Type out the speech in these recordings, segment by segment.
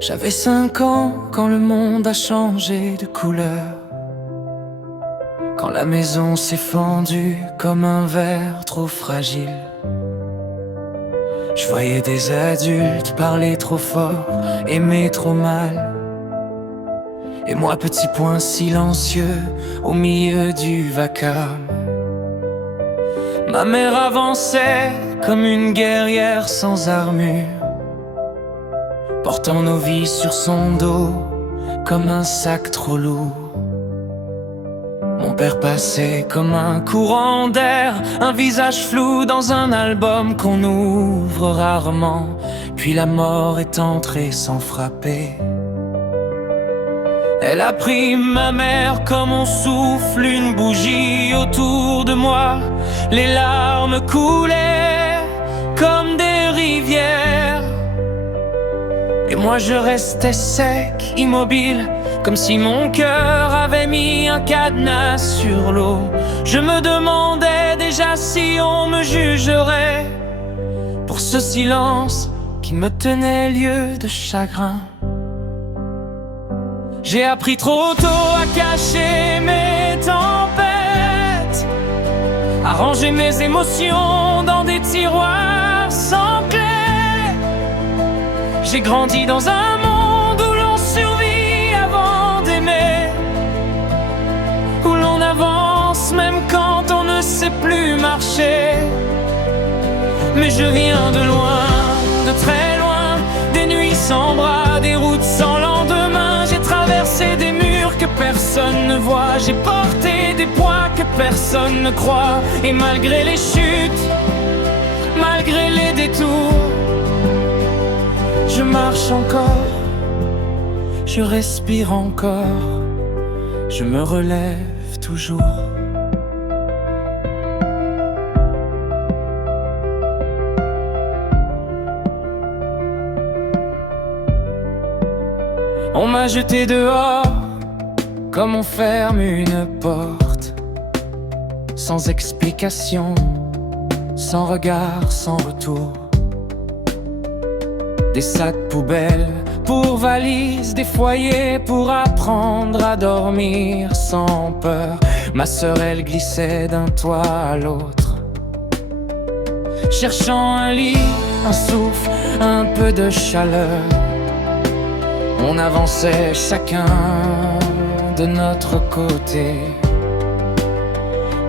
J'avais 5 ans quand le monde a changé de couleur, quand la maison s'est fendue comme un verre trop fragile. Je voyais des adultes parler trop fort, aimer trop mal, et moi petit point silencieux au milieu du vacarme. Ma mère avançait comme une guerrière sans armure, portant nos vies sur son dos comme un sac trop lourd. Mon père passait comme un courant d'air, un visage flou dans un album qu'on ouvre rarement. Puis la mort est entrée sans frapper. Elle a pris ma mère comme on souffle une bougie autour de moi. Les larmes coulaient comme des rivières, et moi je restais sec, immobile, comme si mon cœur avait mis un cadenas sur l'eau. Je me demandais déjà si on me jugerait pour ce silence qui me tenait lieu de chagrin. J'ai appris trop tôt à cacher mes tempêtes, à ranger mes émotions dans des tiroirs sans clé. J'ai grandi dans un monde où l'on survit avant d'aimer, où l'on avance même quand on ne sait plus marcher. Mais je viens de loin, de très loin, des nuits sans bras, des routes sans lendemain. J'ai traversé des murs que personne ne voit, j'ai porté des poids que personne ne croit. Et malgré les chutes, malgré les détours, je marche encore, je respire encore, je me relève toujours. On m'a jeté dehors comme on ferme une porte, sans explication, sans regard, sans retour. Des sacs poubelles pour valises, des foyers pour apprendre à dormir sans peur. Ma sœur, elle glissait d'un toit à l'autre, cherchant un lit, un souffle, un peu de chaleur. On avançait chacun de notre côté,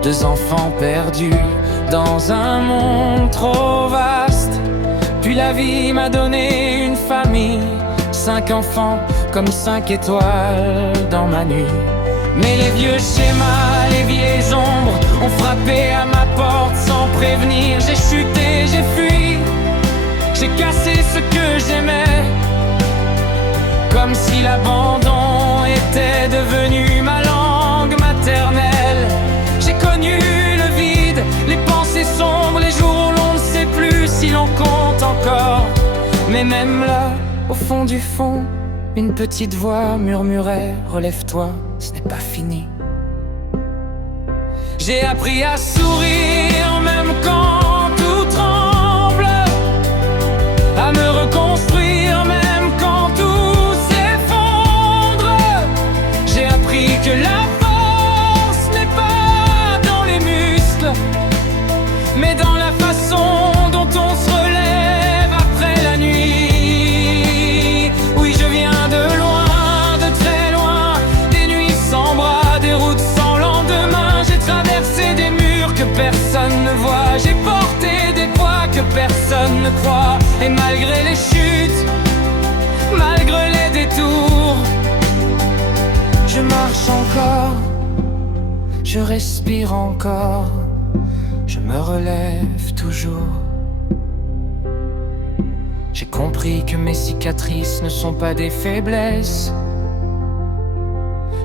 deux enfants perdus dans un monde trop vaste. Puis la vie m'a donné une famille, 5 enfants comme 5 étoiles dans ma nuit. Mais les vieux schémas, les vieilles ombres ont frappé à ma porte sans prévenir. J'ai chuté, j'ai fui, j'ai cassé ce que j'aimais, comme si l'abandon était devenu ma langue maternelle. J'ai connu le vide, les pensées sombres, les jours où l'on ne sait plus si l'on compte encore. Mais même là, au fond du fond, une petite voix murmurait: relève-toi, ce n'est pas fini. J'ai appris à sourire même quand tout tremble, à me reconstruire même quand tout s'effondre. J'ai appris que la force n'est pas dans les muscles, mais dans la façon dont on se relève après la nuit. Oui, je viens de loin, de très loin, des nuits sans bras, des routes sans lendemain. J'ai traversé des murs que personne ne voit, j'ai porté des poids que personne ne croit. Et malgré les chutes, malgré les détours, je marche encore, je respire encore, je me relève toujours. J'ai compris que mes cicatrices ne sont pas des faiblesses,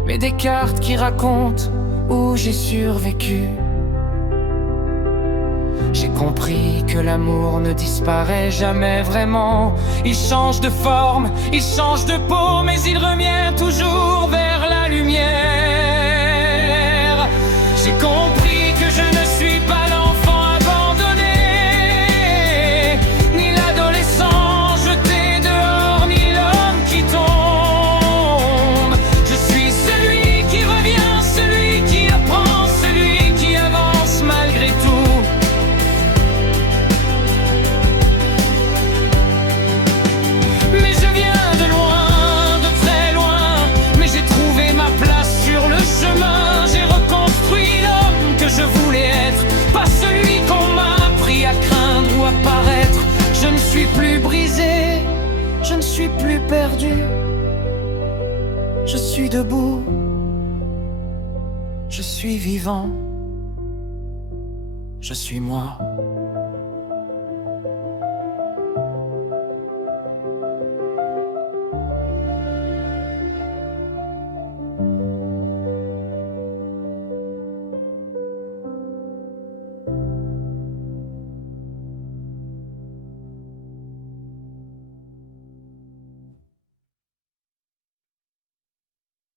mais des cartes qui racontent où j'ai survécu. J'ai compris que l'amour ne disparaît jamais vraiment. Il change de forme, il change de peau, mais il revient toujours vers la lumière. J'ai compris que je ne suis pas l'enfant abandonné, ni l'adolescent jeté dehors, ni l'homme qui suis debout, je suis vivant, je suis moi.